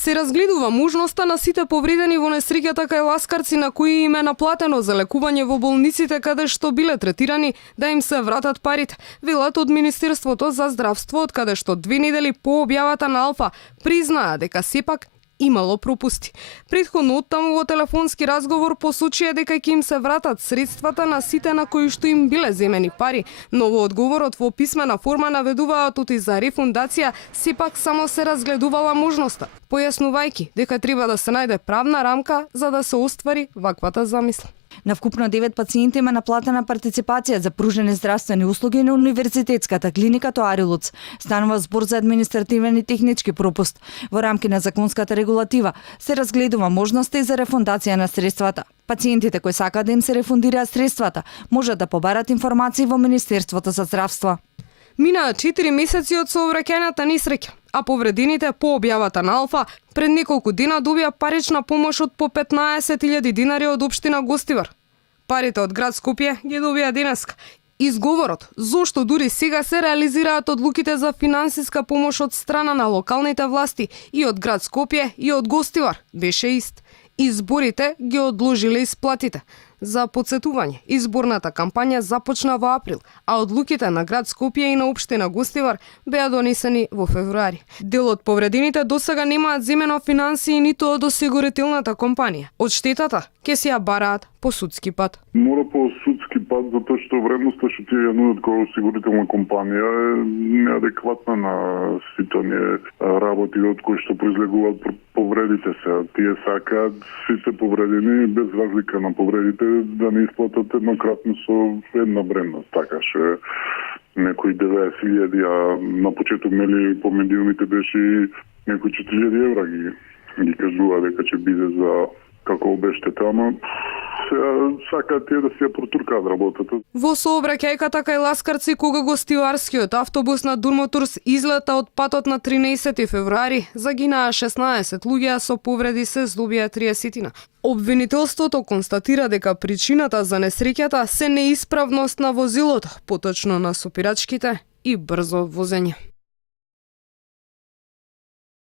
Се разгледува можноста на сите повредени во несреќата кај ласкарци на кои им е наплатено за лекување во болниците каде што биле третирани да им се вратат парите, велат од Министерството за здравство, од каде што 2 недели по објавата на Алфа признаа дека сепак имало пропусти. Претходно оттаму во телефонски разговор посочија дека ќе им се вратат средствата на сите на кои што им биле земени пари, но во одговорот во писмена форма наведуваат оти за рефундација сепак само се разгледувала можноста, појаснувајќи дека треба да се најде правна рамка за да се оствари ваквата замисла. На вкупно 9 пациенти има наплатена партиципација за пружени здравствени услуги на Универзитетската клиника Тоари Луц. Станува збор за административен и технички пропуст. Во рамки на законската регулатива се разгледува можноста и за рефундација на средствата. Пациентите кои сакаат да им се рефундираат средствата можат да побарат информации во Министерството за здравство. Минаа 4 месеци од сообраќајната несреќа, а повредените по објавата на Алфа пред неколку дена добија парична помош од по 15.000 динари од општина Гостивар. Парите од град Скопје ги добија денеска. Изговорот зошто дури сега се реализираат одлуките за финансиска помош од страна на локалните власти и од град Скопје и од Гостивар беше ист. Изборите ги одложиле исплатите. За подсетување, изборната кампања започна во април, а одлуките на град Скопје и на општина Гостивар беа донесени во февруари. Дел од повредените досега немаат земено финансии ниту од осигурителната компанија. Од штетата ќе си ја бараат по судски пат. Мора по судски пат, затоа што вредноста што тие ја нудат како осигурителна компанија е неадекватна на сите оние работи од кои што произлегуваат повредите се. Тие сакаат сите повредени без разлика на повредите да не исплатат еднократно со една вредност. Така што некои 90.000, а на почеток нели по медиумите беше некои 4.000 евра ги кажува дека ќе биде за како обештета, ама сакаат тие да си ја протуркаат работата. Во сообраќајката кај ласкарци кога гостиварскиот автобус на Дурмотурс излета од патот на 13 февруари, загинаа 16 луѓе, со повреди се здобија 30. Обвинителството констатира дека причината за несреќата се неисправност на возилото, поточно на сопирачките и брзо возење.